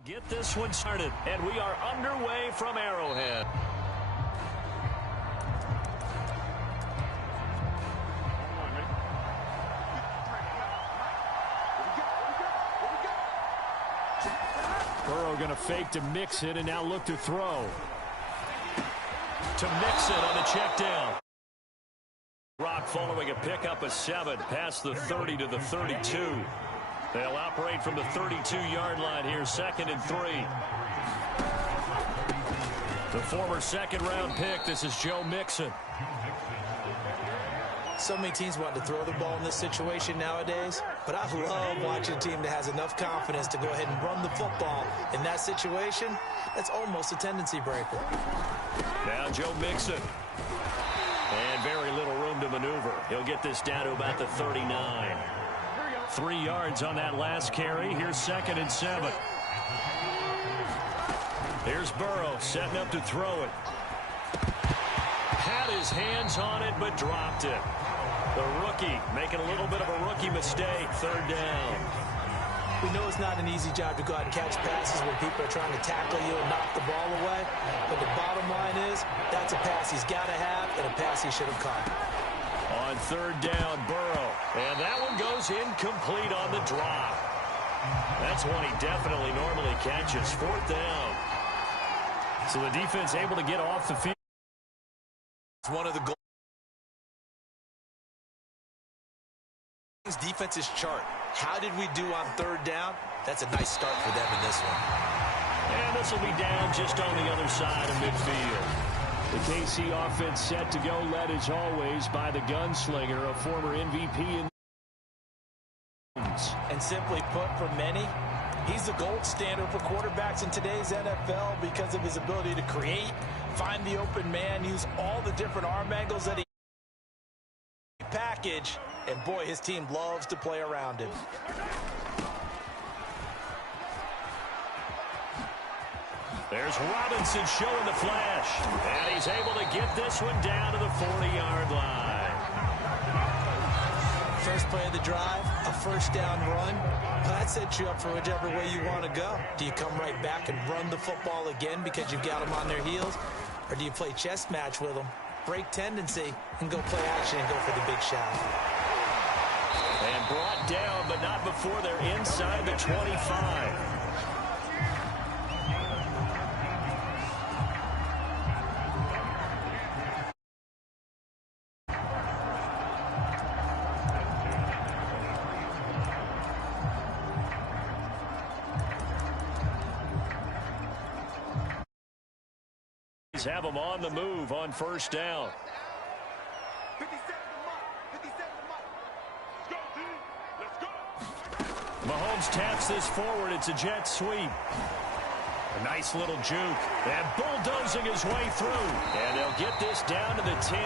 Get this one started, and we are underway from Arrowhead. Burrow going to fake to Mixon, and now look to throw. To Mixon on the check down. Rock following a pickup of 7 past the 30 to the 32. They'll operate from the 32-yard line here, 2nd and 3. The former second-round pick, this is Joe Mixon. So many teams want to throw the ball in this situation nowadays, but I love watching a team that has enough confidence to go ahead and run the football. In that situation, that's almost a tendency breaker. Now Joe Mixon. And very little room to maneuver. He'll get this down to about the 39. 3 yards on that last carry. Here's 2nd and 7. Here's Burrow setting up to throw it. Had his hands on it, but dropped it. The rookie making a little bit of a rookie mistake. 3rd down. We know it's not an easy job to go out and catch passes when people are trying to tackle you and knock the ball away. But the bottom line is, that's a pass he's got to have and a pass he should have caught. On 3rd down, Burrow. And that one goes incomplete on the drop. That's one he definitely normally catches. 4th down. So the defense able to get off the field. It's one of the goals. Defense's chart. How did we do on 3rd down? That's a nice start for them in this one. And this will be down just on the other side of midfield. The KC offense set to go, led as always by the gunslinger, a former MVP. And simply put, for many, he's the gold standard for quarterbacks in today's NFL because of his ability to create, find the open man, use all the different arm angles that he package, and boy, his team loves to play around him. There's Robinson showing the flash. And he's able to get this one down to the 40-yard line. First play of the drive, a 1st down run. Well, that sets you up for whichever way you want to go. Do you come right back and run the football again because you've got them on their heels? Or do you play chess match with them, break tendency, and go play action and go for the big shot? And brought down, but not before they're inside the 25. Have them on the move on 1st down. Mahomes taps this forward. It's a jet sweep. A nice little juke. And bulldozing his way through. And they'll get this down to the 10.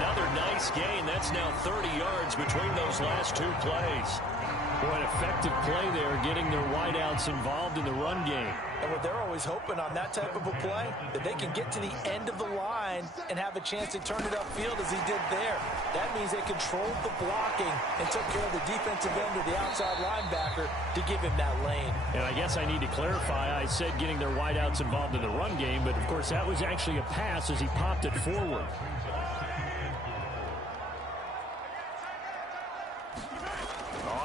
Another nice gain. That's now 30 yards between those last 2 plays. Boy, an effective play there, getting their wideouts involved in the run game. And what they're always hoping on that type of a play, that they can get to the end of the line and have a chance to turn it upfield as he did there. That means they controlled the blocking and took care of the defensive end or the outside linebacker to give him that lane. And I guess I need to clarify, I said getting their wideouts involved in the run game, but of course that was actually a pass as he popped it forward.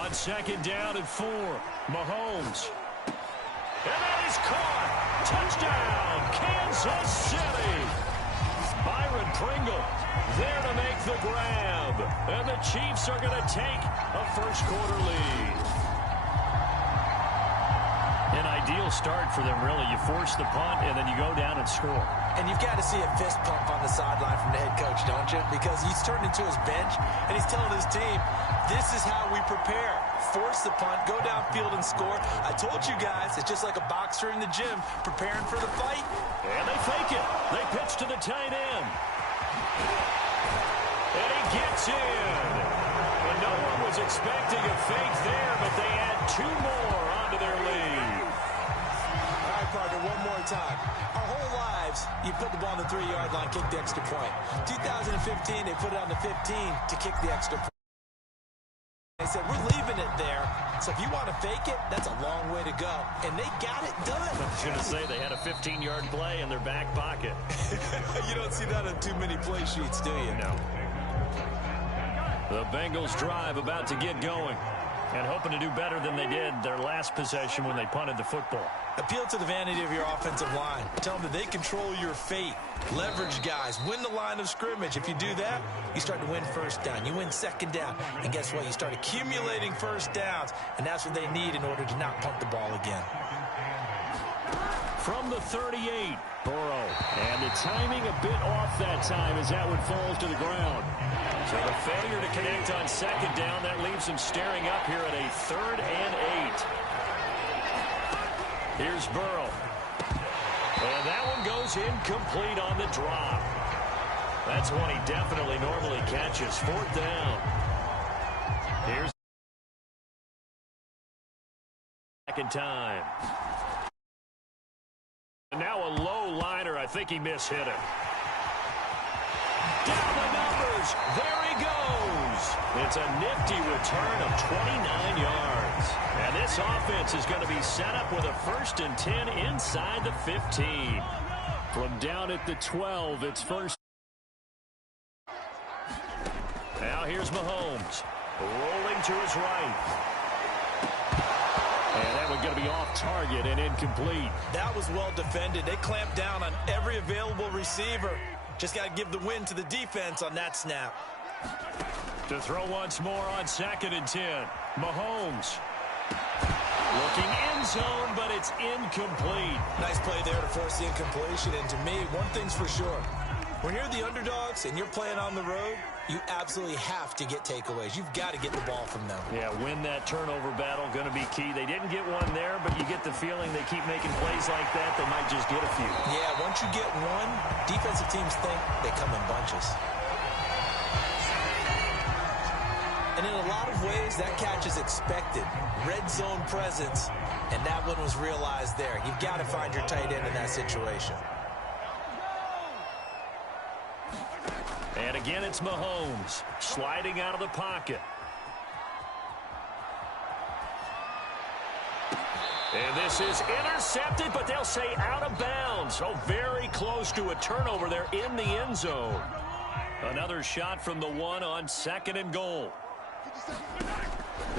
On 2nd down and 4, Mahomes. And that is caught. Touchdown, Kansas City. Byron Pringle there to make the grab. And the Chiefs are going to take a 1st quarter lead. An ideal start for them, really. You force the punt, and then you go down and score. And you've got to see a fist pump on the sideline from the head coach, don't you? Because he's turned into his bench, and he's telling his team, this is how we prepare. Force the punt, go downfield and score. I told you guys, it's just like a boxer in the gym preparing for the fight. And they fake it. They pitch to the tight end. And he gets in. And no one was expecting a fake there, but they add 2 more onto their lead. All right, partner, one more time. Our whole lives, you put the ball on the 3-yard line, kick the extra point. 2015, they put it on the 15 to kick the extra point. They said, we're leaving it there So if you want to fake it, that's a long way to go. And they got it done. I was going to say they had a 15-yard play in their back pocket. You don't see that on too many play sheets, do you? No. The Bengals drive about to get going and hoping to do better than they did their last possession when they punted the football. Appeal to the vanity of your offensive line. Tell them that they control your fate. Leverage guys. Win the line of scrimmage. If you do that, you start to win first down. You win second down. And guess what? You start accumulating first downs. And that's what they need in order to not punt the ball again. From the 38, Burrow. And the timing a bit off that time as that one falls to the ground. So the failure to connect on second down, that leaves him staring up here at a 3rd and 8. Here's Burrow. And that one goes incomplete on the drop. That's one he definitely normally catches. 4th down. Here's second time. And now a low liner. I think he mishit it. Down the numbers. There he goes. It's a nifty return of 29 yards. And this offense is going to be set up with a 1st and 10 inside the 15. From down at the 12, it's first. Now here's Mahomes. Rolling to his right. And that one's going to be off target and incomplete. That was well defended. They clamped down on every available receiver. Just got to give the win to the defense on that snap. To throw once more on 2nd and 10. Mahomes. Looking end zone, but it's incomplete. Nice play there to force the incompletion. And to me, one thing's for sure. When you're the underdogs and you're playing on the road, you absolutely have to get takeaways. You've got to get the ball from them. Yeah, win that turnover battle, going to be key. They didn't get one there, but you get the feeling they keep making plays like that, they might just get a few. Yeah, once you get one, defensive teams think they come in bunches. And in a lot of ways, that catch is expected. Red zone presence, and that one was realized there. You've got to find your tight end in that situation. And again, it's Mahomes sliding out of the pocket. And this is intercepted, but they'll say out of bounds. So very close to a turnover there in the end zone. Another shot from the 1 on 2nd and goal.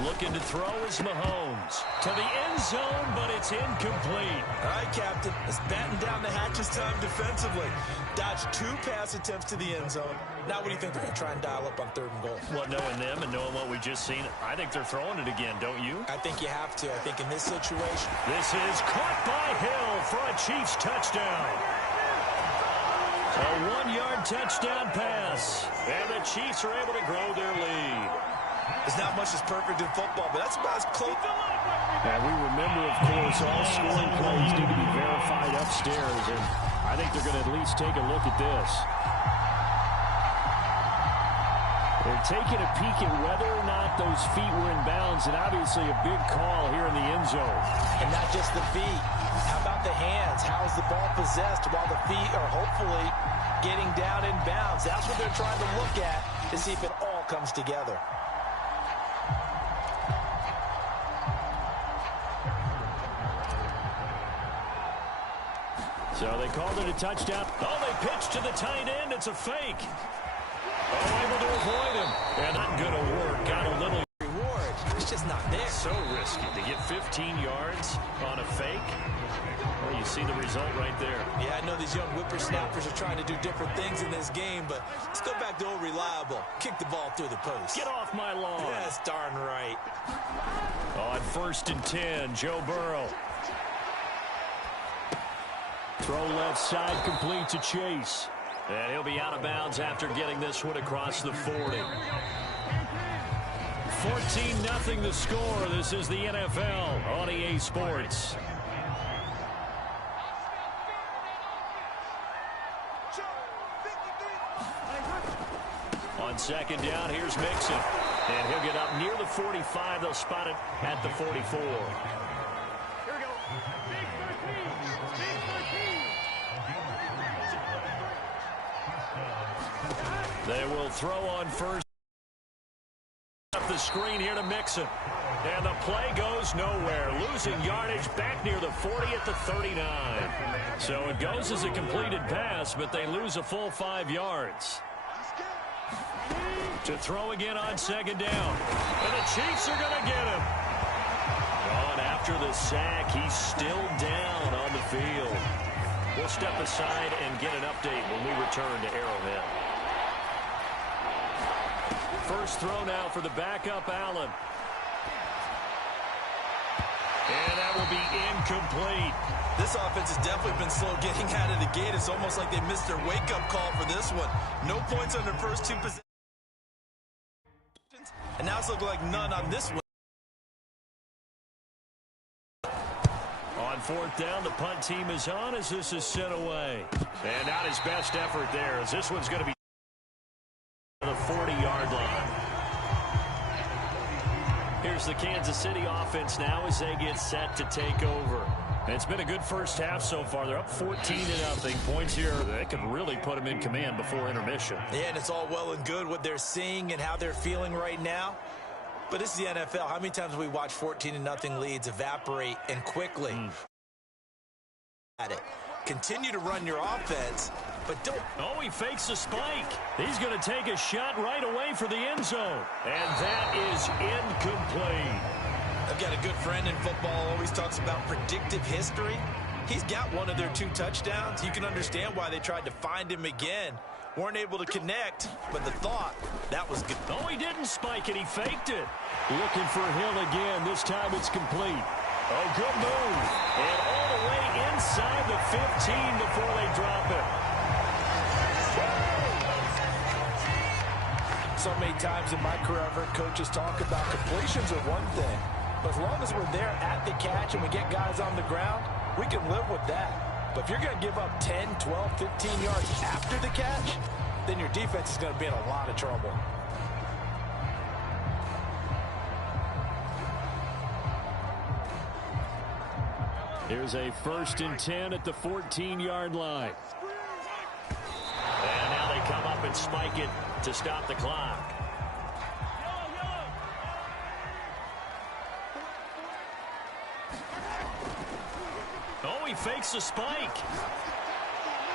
Looking to throw is Mahomes. To the end zone, but it's incomplete. All right, Captain. Let's batten down the hatches time defensively. Dodged 2 pass attempts to the end zone. Now what do you think they're going to try and dial up on 3rd and goal? Well, knowing them and knowing what we just seen, I think they're throwing it again, don't you? I think you have to. I think in this situation. This is caught by Hill for a Chiefs touchdown. A 1-yard touchdown pass. And the Chiefs are able to grow their lead. There's not much that's perfect in football, but that's about as close. And we remember, of course, all scoring plays need to be verified upstairs, and I think they're going to at least take a look at this. They're taking a peek at whether or not those feet were in bounds, and obviously a big call here in the end zone. And not just the feet. How about the hands? How is the ball possessed while the feet are hopefully getting down in bounds? That's what they're trying to look at to see if it all comes together. So they called it a touchdown. Oh, they pitched to the tight end. It's a fake. Oh, able to avoid him. And not going to work. Got a little reward. It's just not there. So risky to get 15 yards on a fake. Well, you see the result right there. Yeah, I know these young whippersnappers are trying to do different things in this game, but let's go back to old reliable. Kick the ball through the post. Get off my lawn. That's darn right. On 1st and 10, Joe Burrow. Throw left side complete to Chase. And he'll be out of bounds after getting this one across the 40. 14-0 the score. This is the NFL on EA Sports. On 2nd down, here's Mixon. And he'll get up near the 45. They'll spot it at the 44. They will throw on 1st. Up the screen here to Mixon. And the play goes nowhere. Losing yardage back near the 40 at the 39. So it goes as a completed pass, but they lose a full 5 yards. To throw again on second down. And the Chiefs are going to get him. On after the sack, he's still down on the field. We'll step aside and get an update when we return to Arrowhead. First throw now for the backup, Allen. And that will be incomplete. This offense has definitely been slow getting out of the gate. It's almost like they missed their wake-up call for this one. No points on their first 2 positions. And now it's looking like none on this one. On fourth down, the punt team is on as this is sent away. And not his best effort there, as this one's going to be the 40-yard line. Here's the Kansas City offense now as they get set to take over. And it's been a good first half so far. They're up 14-0. Points here that could really put them in command before intermission. Yeah, and it's all well and good what they're seeing and how they're feeling right now. But this is the NFL. How many times have we watched 14-0 leads evaporate and quickly? At it. Continue to run your offense, but don't. Oh, he fakes a spike. He's going to take a shot right away for the end zone. And that is incomplete. I've got a good friend in football, always talks about predictive history. He's got one of their 2 touchdowns. You can understand why they tried to find him again. Weren't able to connect, but the thought, that was good. Oh, he didn't spike it. He faked it. Looking for Hill again. This time it's complete. Oh, good move. And all the way inside the 15 before they drop it. So many times in my career, I've heard coaches talk about completions are one thing. But as long as we're there at the catch and we get guys on the ground, we can live with that. But if you're going to give up 10, 12, 15 yards after the catch, then your defense is going to be in a lot of trouble. Here's a 1st and 10 at the 14-yard line. And now they come up and spike it to stop the clock. Oh, he fakes a spike.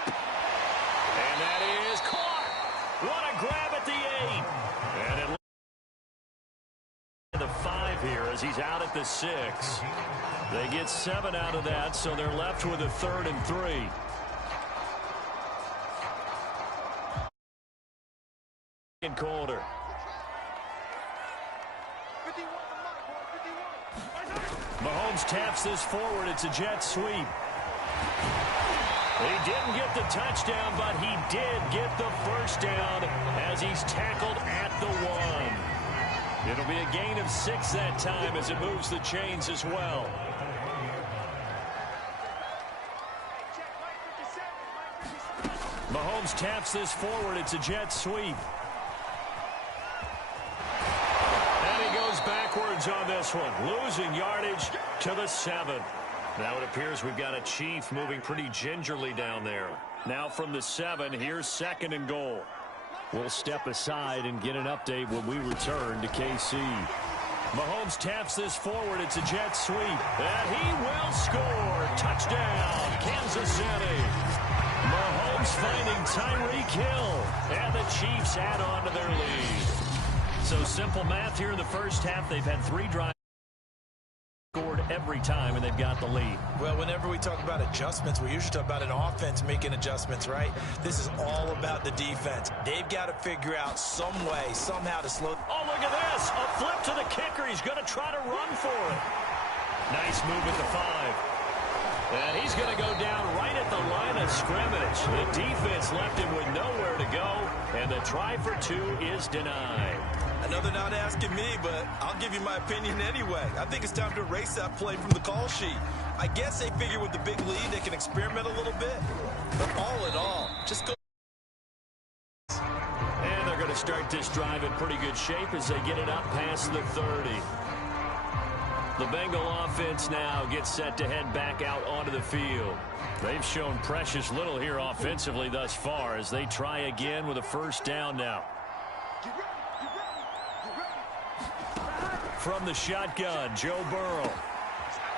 And that is caught. What a grab at the 8. And it the 5 here as he's out at the 6. They get 7 out of that, so they're left with a 3rd and 3. And Calder. Mahomes taps this forward. It's a jet sweep. He didn't get the touchdown, but he did get the first down as he's tackled at the 1. It'll be a gain of 6 that time as it moves the chains as well. Mahomes taps this forward. It's a jet sweep. And he goes backwards on this one, losing yardage to the 7. Now it appears we've got a Chief moving pretty gingerly down there. Now from the 7, here's 2nd and goal. We'll step aside and get an update when we return to KC. Mahomes taps this forward. It's a jet sweep. And he will score. Touchdown, Kansas City. Mahomes finding Tyreek Hill. And the Chiefs add on to their lead. So simple math here in the first half. They've had 3 drives. Scored every time, and they've got the lead. Well, whenever we talk about adjustments, we usually talk about an offense making adjustments, right? This is all about the defense. They've got to figure out some way, somehow to slow. Oh, look at this. A flip to the kicker. He's going to try to run for it. Nice move at the 5. And he's going to go down right at the line of scrimmage. The defense left him with nowhere to go, and the try for 2 is denied. I know they're not asking me, but I'll give you my opinion anyway. I think it's time to erase that play from the call sheet. I guess they figure with the big lead they can experiment a little bit. But all in all, just go. And they're going to start this drive in pretty good shape as they get it up past the 30. The Bengal offense now gets set to head back out onto the field. They've shown precious little here offensively thus far as they try again with a first down now. from the shotgun. Joe Burrow.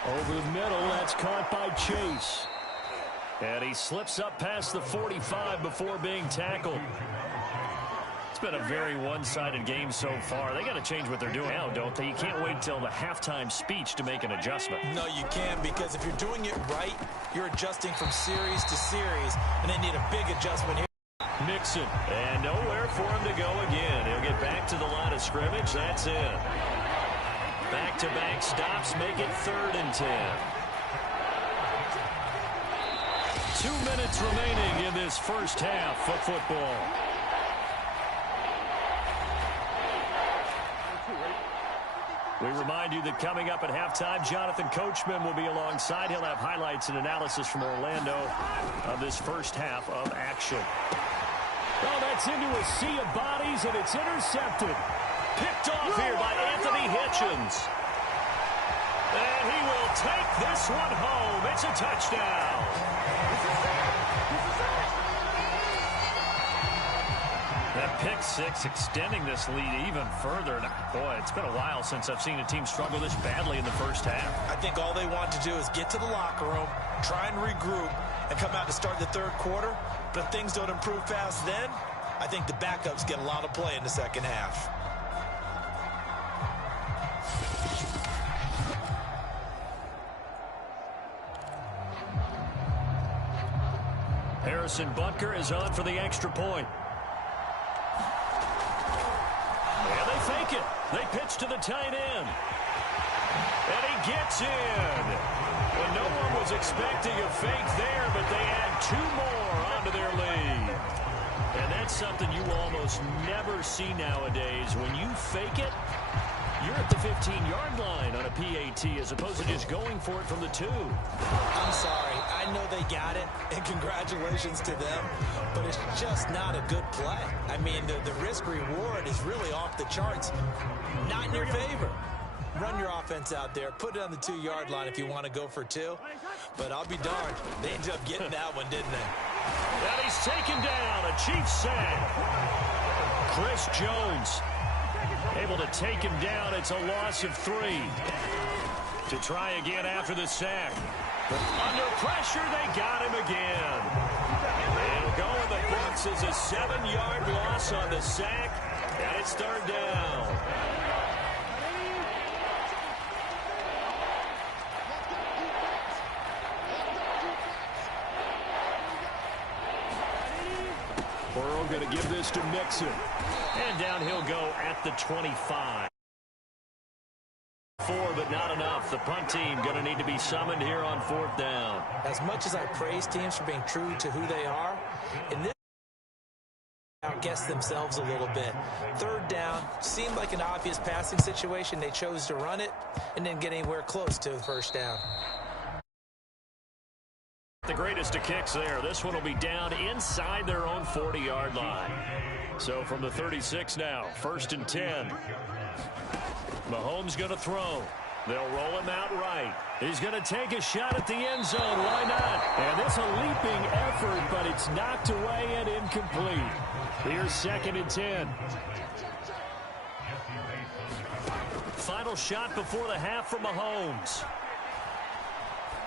Over the middle, that's caught by Chase. And he slips up past the 45 before being tackled. It's been a very one-sided game so far. They got to change what they're doing now, don't they? You can't wait till the halftime speech to make an adjustment. No, you can't, because if you're doing it right, you're adjusting from series to series, and they need a big adjustment here. Mixon, and nowhere for him to go again. He'll get back to the line of scrimmage. That's it. Back-to-back stops make it 3rd and 10. 2 minutes remaining in this first half of football. We remind you that coming up at halftime, Jonathan Coachman will be alongside. He'll have highlights and analysis from Orlando of this first half of action. Oh, that's into a sea of bodies, and it's intercepted. Picked off here by Anthony Hitchens. And he will take this one home. It's a touchdown. That pick six extending this lead even further. Boy, it's been a while since I've seen a team struggle this badly in the first half. I think all they want to do is get to the locker room, try and regroup, and come out to start the third quarter. But if things don't improve fast then, I think the backups get a lot of play in the second half. Harrison Butker is on for the extra point. And they fake it. They pitch to the tight end. And he gets in. Well, no one was expecting a fake there, but they add 2 more onto their lead. And that's something you almost never see nowadays. When you fake it, you're at the 15-yard line on a PAT as opposed to just going for it from the 2. I'm sorry. I know they got it, and congratulations to them, but it's just not a good play. I mean, the risk-reward is really off the charts. Not in your favor. Run your offense out there. Put it on the 2-yard line if you want to go for 2. But I'll be darned. They ended up getting that one, didn't they? And he's taken down. A Chiefs sack. Chris Jones able to take him down. It's a loss of 3. To try again after the sack. But under pressure, they got him again. It'll go in the books as a 7-yard loss on the sack. And it's 3rd down. Burrow going to give this to Mixon. And down he'll go at the 25. 4, but not enough. The punt team going to need to be summoned here on 4th down. As much as I praise teams for being true to who they are, in this outguess themselves a little bit. 3rd down seemed like an obvious passing situation. They chose to run it and didn't get anywhere close to the 1st down. The greatest of kicks there. This one will be down inside their own 40-yard line. So from the 36 now, 1st and 10. Mahomes going to throw. They'll roll him out right. He's going to take a shot at the end zone. Why not? And it's a leaping effort, but it's knocked away and incomplete. Here's 2nd and 10. Final shot before the half for Mahomes.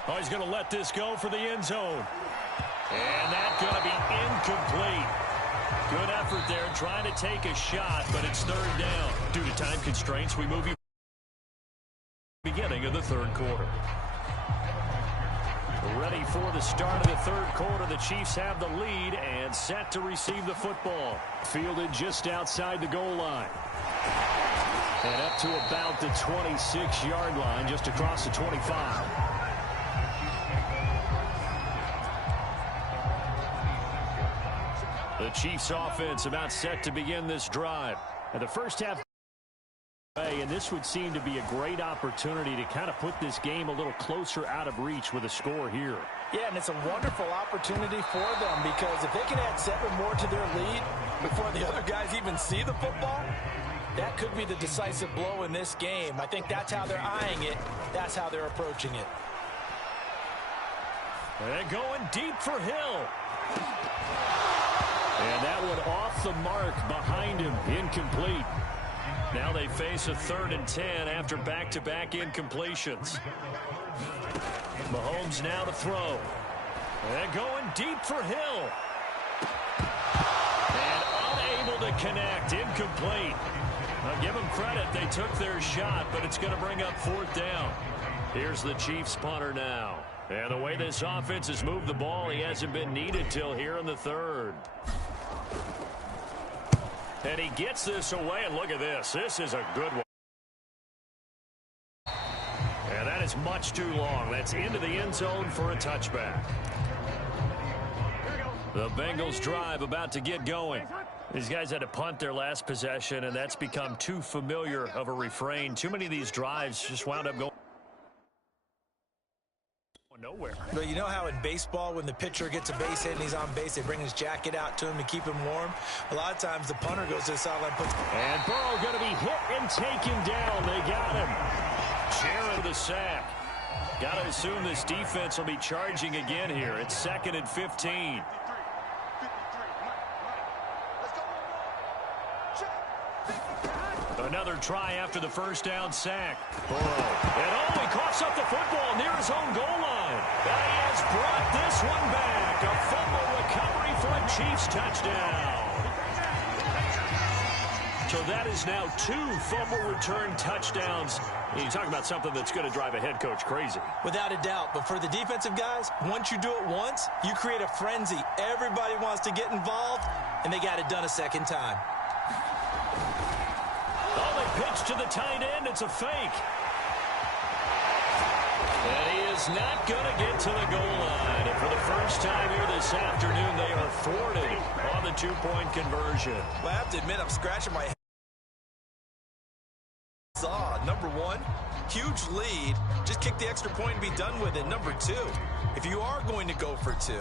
Oh, he's going to let this go for the end zone. And that's going to be incomplete. Good effort there trying to take a shot, but it's 3rd down. Due to time constraints, we move you beginning of the 3rd quarter. Ready for the start of the 3rd quarter. The Chiefs have the lead and set to receive the football. Fielded just outside the goal line. And up to about the 26-yard line, just across the 25. The Chiefs offense about set to begin this drive. And the first half, and this would seem to be a great opportunity to kind of put this game a little closer out of reach with a score here. Yeah, and it's a wonderful opportunity for them because if they can add 7 more to their lead before the other guys even see the football, that could be the decisive blow in this game. I think that's how they're eyeing it. That's how they're approaching it. And going deep for Hill. And that one off the mark behind him. Incomplete. Now they face a 3rd and 10 after back-to-back incompletions. Mahomes now to throw. And going deep for Hill. And unable to connect. Incomplete. I'll give them credit. They took their shot, but it's going to bring up 4th down. Here's the Chiefs punter now. And the way this offense has moved the ball, he hasn't been needed till here in the 3rd. And he gets this away, and look at this. This is a good one. And that is much too long. That's into the end zone for a touchback. The Bengals drive about to get going. These guys had to punt their last possession, and that's become too familiar of a refrain. Too many of these drives just wound up going nowhere. But you know how in baseball, when the pitcher gets a base hit and he's on base, they bring his jacket out to him to keep him warm? A lot of times the punter goes to the sideline. And Burrow going to be hit and taken down. They got him. Jared the sack. Got to assume this defense will be charging again here. It's 2nd and 15. Another try after the 1st down sack. Burrow. And he coughs up the football near his own goal line. And he has brought this one back. A fumble recovery for a Chiefs touchdown. So that is now 2 fumble return touchdowns. You talk about something that's going to drive a head coach crazy. Without a doubt. But for the defensive guys, once you do it once, you create a frenzy. Everybody wants to get involved, and they got it done a 2nd time. Pitch to the tight end. It's a fake. And he is not going to get to the goal line. And for the first time here this afternoon, they are thwarted on the 2-point conversion. Well, I have to admit, I'm scratching my head. Number 1, huge lead. Just kick the extra point and be done with it. Number 2, if you are going to go for 2,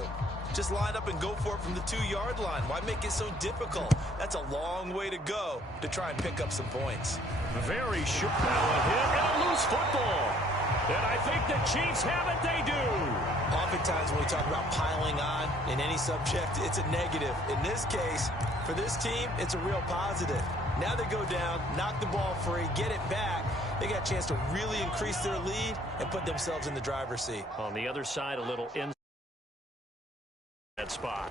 just line up and go for it from the 2-yard line. Why make it so difficult? That's a long way to go to try and pick up some points. Very short. Now a hit and a loose football. And I think the Chiefs have it. They do. Oftentimes when we talk about piling on in any subject, it's a negative. In this case, for this team, it's a real positive. Now they go down, knock the ball free, get it back. They got a chance to really increase their lead and put themselves in the driver's seat. On the other side, a little in that spot.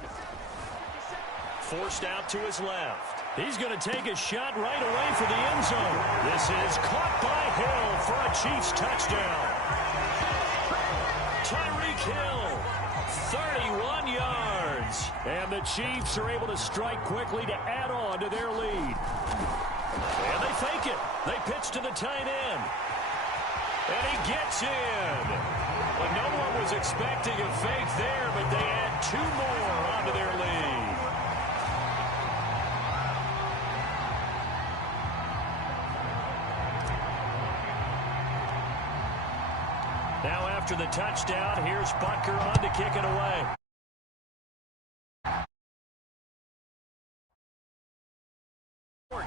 Forced out to his left. He's going to take a shot right away for the end zone. This is caught by Hill for a Chiefs touchdown. Tyreek Hill, 31 yards. And the Chiefs are able to strike quickly to add on to their lead. And they fake it. They pitch to the tight end. And he gets in. But no one was expecting a fake there, but they add 2 more onto their lead. Now after the touchdown, here's Butker on to kick it away.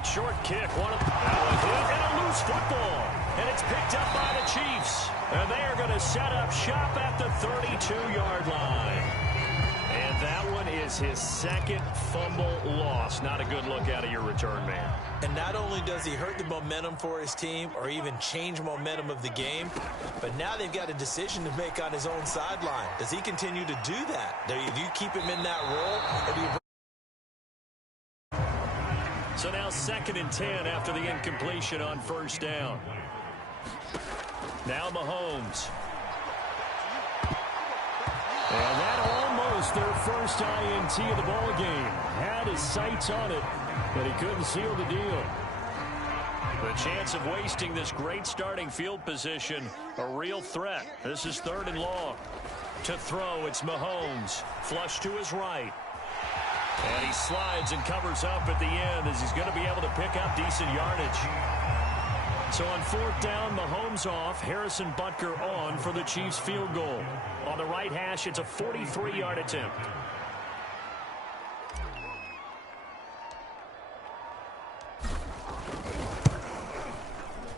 Short kick, one of them, and a loose football, and it's picked up by the Chiefs, and they are going to set up shop at the 32-yard line. And that one is his 2nd fumble loss. Not a good look out of your return man. And not only does he hurt the momentum for his team or even change momentum of the game, but now they've got a decision to make on his own sideline. Does he continue to do that? Do you keep him in that role, or do you... So now 2nd and 10 after the incompletion on 1st down. Now Mahomes. And that almost their first INT of the ball game. Had his sights on it, but he couldn't seal the deal. The chance of wasting this great starting field position, a real threat. This is 3rd and long. To throw, it's Mahomes. Flush to his right. And he slides and covers up at the end as he's going to be able to pick up decent yardage. So on 4th down, Mahomes off, Harrison Butker on for the Chiefs field goal. On the right hash, it's a 43-yard attempt.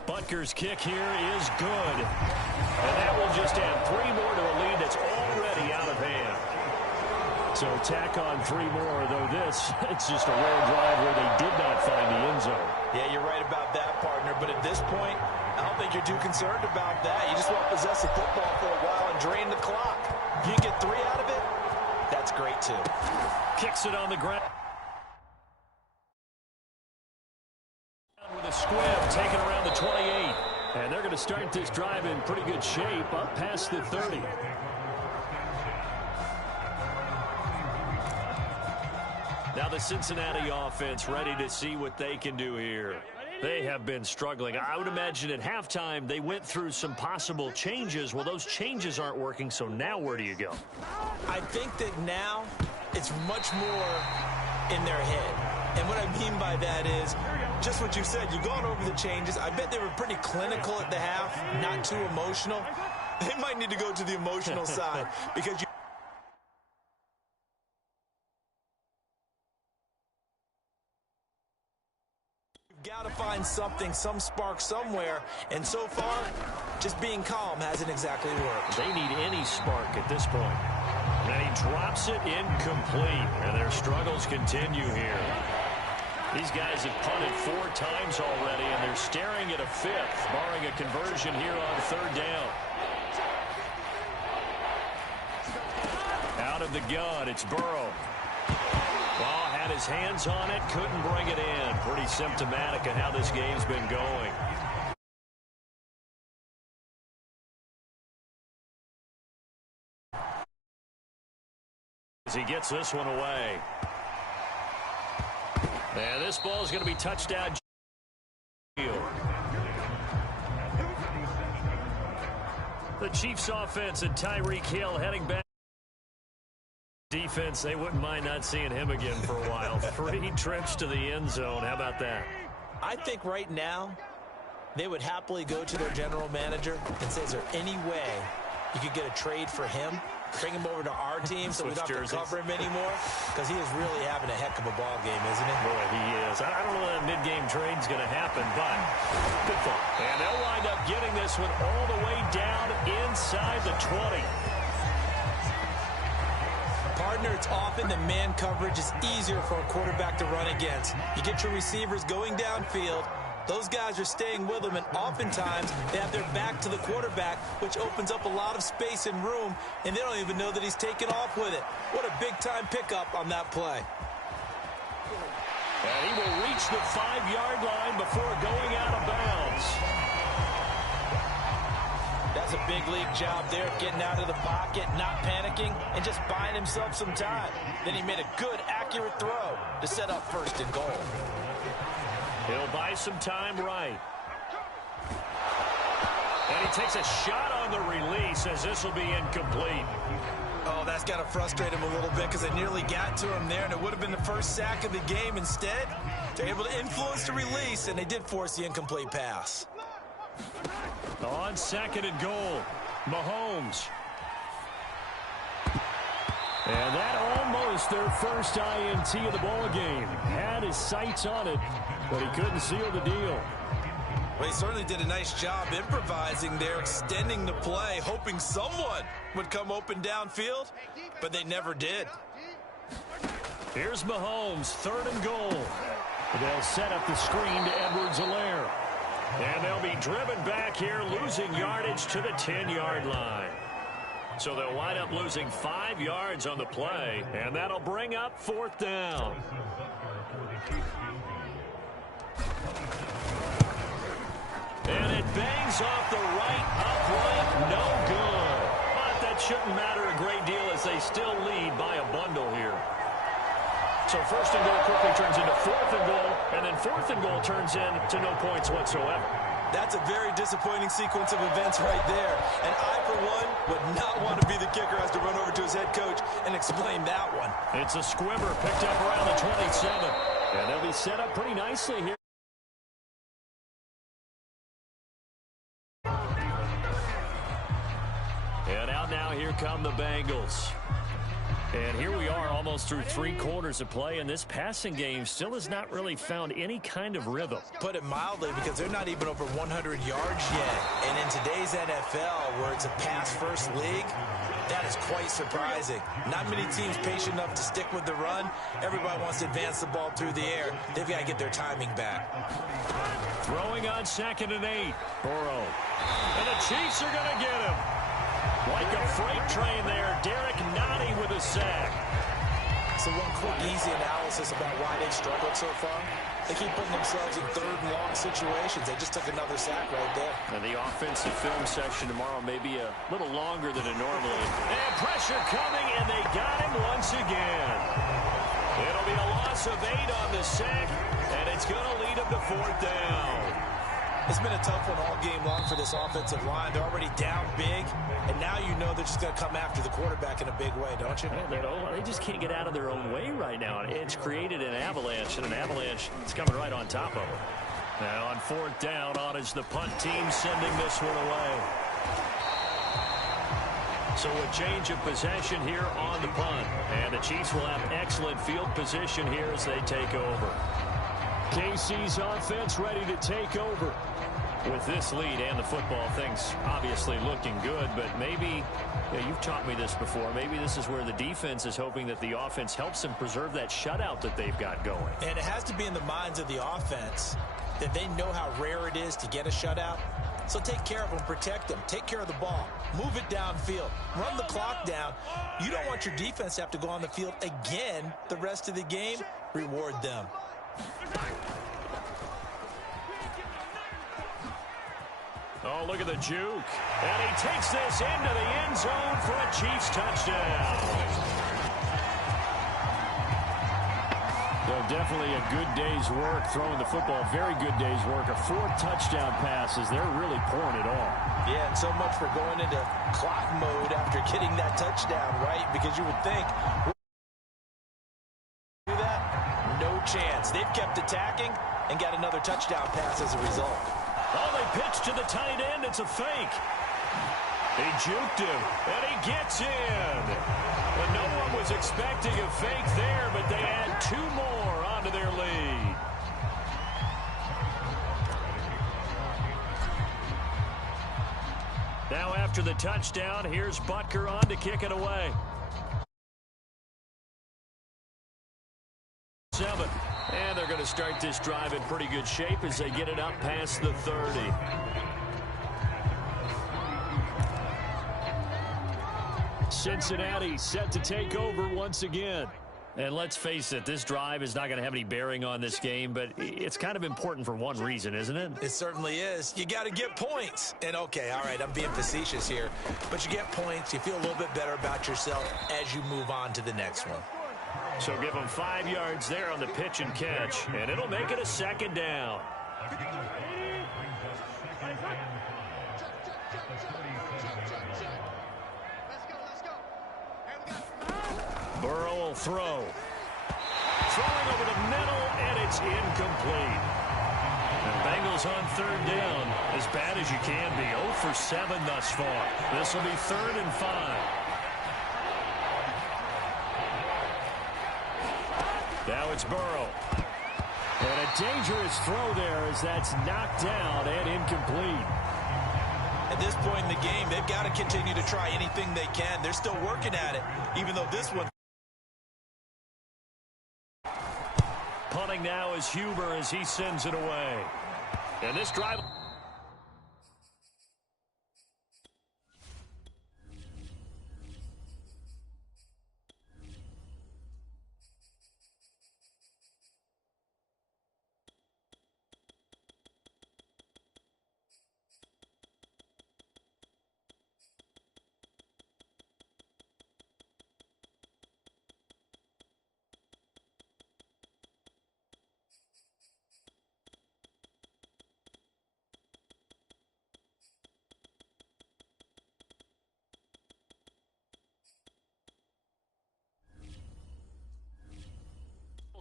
Butker's kick here is good. And that will just add 3 more to a lead that's already out of hand. So tack on 3 more, though this, it's just a rare drive where they did not find the end zone. Yeah, you're right about that, partner. But at this point, I don't think you're too concerned about that. You just want to possess the football for a while and drain the clock. If you can get 3 out of it, that's great, too. Kicks it on the ground. With a squib, taken around the 28. And they're going to start this drive in pretty good shape, up past the 30. Now the Cincinnati offense ready to see what they can do here. They have been struggling. I would imagine at halftime they went through some possible changes. Well, those changes aren't working, so now where do you go? I think that now it's much more in their head. And what I mean by that is just what you said. You've gone over the changes. I bet they were pretty clinical at the half, not too emotional. They might need to go to the emotional side because you've got to find something, some spark somewhere. And so far, just being calm hasn't exactly worked. They need any spark at this point. And he drops it incomplete. And their struggles continue here. These guys have punted 4 times already, and they're staring at a 5th, barring a conversion here on 3rd down. Out of the gun, it's Burrow. Ball had his hands on it, couldn't bring it in. Pretty symptomatic of how this game's been going. As he gets this one away. And this ball is going to be touchdown. The Chiefs offense and Tyreek Hill heading back. Defense, they wouldn't mind not seeing him again for a while. 3 trips to the end zone. How about that? I think right now they would happily go to their general manager and say, is there any way you could get a trade for him? Bring him over to our team so we don't have to cover him anymore? Because he is really having a heck of a ball game, isn't he? Boy, he is. I don't know that mid-game trade's going to happen, but good thought. And they'll wind up getting this one all the way down inside the 20. Partner, it's often the man coverage is easier for a quarterback to run against. You get your receivers going downfield. Those guys are staying with them, and oftentimes they have their back to the quarterback, which opens up a lot of space and room, and they don't even know that he's taken off with it. What a big-time pickup on that play. And he will reach the 5-yard line before going out of bounds. That's a big league job there, getting out of the pocket, not panicking, and just buying himself some time. Then he made a good, accurate throw to set up 1st and goal. He'll buy some time right. And he takes a shot on the release as this will be incomplete. Oh, that's got to frustrate him a little bit because they nearly got to him there, and it would have been the first sack of the game. Instead, they're able to influence the release, and they did force the incomplete pass. On 2nd and goal, Mahomes. And that almost their first INT of the ball game. Had his sights on it, but he couldn't seal the deal. Well, he certainly did a nice job improvising there, extending the play, hoping someone would come open downfield, but they never did. Here's Mahomes, 3rd and goal. They'll set up the screen to Edwards-Helaire. And they'll be driven back here, losing yardage to the 10-yard line. So they'll wind up losing 5 yards on the play, and that'll bring up 4th down. And it bangs off the right upright, no good. But that shouldn't matter a great deal as they still lead by a bundle here. So 1st and goal quickly turns into 4th and goal, and then 4th and goal turns into no points whatsoever. That's a very disappointing sequence of events right there. And I, for one, would not want to be the kicker has to run over to his head coach and explain that one. It's a squibber picked up around the 27. And they'll be set up pretty nicely here. And out now, here come the Bengals. And here we are almost through 3 quarters of play, and this passing game still has not really found any kind of rhythm. Put it mildly, because they're not even over 100 yards yet. And in today's NFL, where it's a pass-first league, that is quite surprising. Not many teams patient enough to stick with the run. Everybody wants to advance the ball through the air. They've got to get their timing back. Throwing on 2nd and 8. Burrow. And the Chiefs are going to get him. Like a freight train there, Derek Nottie with a sack. So one quick, easy analysis about why they've struggled so far. They keep putting themselves in 3rd and long situations. They just took another sack right there. And the offensive film session tomorrow may be a little longer than it normally is. And pressure coming, and they got him once again. It'll be a loss of 8 on the sack, and it's going to lead them to 4th down. It's been a tough one all game long for this offensive line. They're already down big, and now you know they're just going to come after the quarterback in a big way, don't you? Yeah, they just can't get out of their own way right now. It's created an avalanche, and an avalanche is coming right on top of them. Now on 4th down, on is the punt team sending this one away. So a change of possession here on the punt. And the Chiefs will have excellent field position here as they take over. KC's offense ready to take over. With this lead and the football, things obviously looking good, but maybe, you've taught me this before, maybe this is where the defense is hoping that the offense helps them preserve that shutout that they've got going. And it has to be in the minds of the offense that they know how rare it is to get a shutout. So take care of them, protect them, take care of the ball, move it downfield, run the clock down. You don't want your defense to have to go on the field again the rest of the game. Reward them. Oh, look at the juke. And he takes this into the end zone for a Chiefs touchdown. So definitely a good day's work throwing the football. Very good day's work. 4 touchdown passes. They're really pouring it on. Yeah, and so much for going into clock mode after getting that touchdown, right? Because you would think, do that? No chance. They've kept attacking and got another touchdown pass as a result. Oh, they pitch to the tight end. It's a fake. He juked him, and he gets in. But no one was expecting a fake there, but they add 2 more onto their lead. Now after the touchdown, here's Butker on to kick it away. 7. And they're going to start this drive in pretty good shape as they get it up past the 30. Cincinnati set to take over once again. And let's face it, this drive is not going to have any bearing on this game, but it's kind of important for one reason, isn't it? It certainly is. You got to get points. And, okay, all right, I'm being facetious here, but you get points, you feel a little bit better about yourself as you move on to the next one. So give them 5 yards there on the pitch and catch, and it'll make it a 2nd down. Burrow will throw. Throwing over the middle, and it's incomplete. And Bengals on 3rd down, as bad as you can be. 0 for 7 thus far. This will be 3rd and 5. Now it's Burrow. And a dangerous throw there as that's knocked down and incomplete. At this point in the game, they've got to continue to try anything they can. They're still working at it, even though this one. Punting now is Huber as he sends it away. And this drive.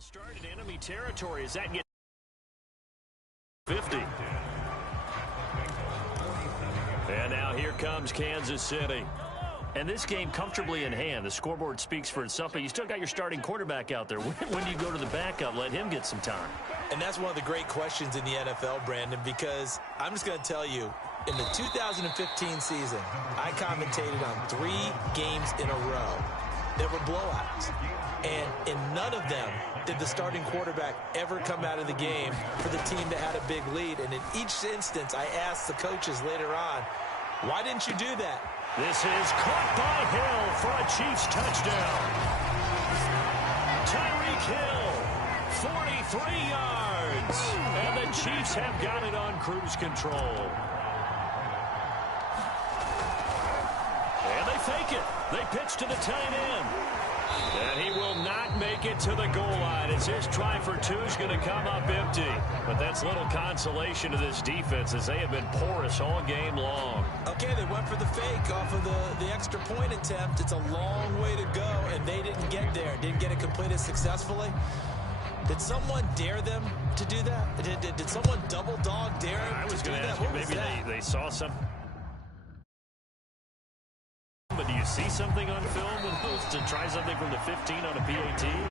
Start in enemy territory as that gets 50. And now here comes Kansas City. And this game comfortably in hand. The scoreboard speaks for itself, but you still got your starting quarterback out there. When do you go to the backup? Let him get some time. And that's one of the great questions in the NFL, Brandon, because I'm just going to tell you, in the 2015 season, I commentated on 3 games in a row that were blowouts. And in none of them did the starting quarterback ever come out of the game for the team that had a big lead. And in each instance, I asked the coaches later on, why didn't you do that? This is caught by Hill for a Chiefs touchdown. Tyreek Hill, 43 yards. And the Chiefs have got it on cruise control. And they fake it. They pitch to the tight end. And he will not make it to the goal line as his try for 2 is going to come up empty. But that's little consolation to this defense as they have been porous all game long. Okay, they went for the fake off of the extra point attempt. It's a long way to go, and they didn't get there. Didn't get it completed successfully. Did someone dare them to do that? Did someone double dog dare them I was to do going to that? ask you, What was maybe that? they saw something. But do you see something on film when supposed to try something from the 15 on a PAT?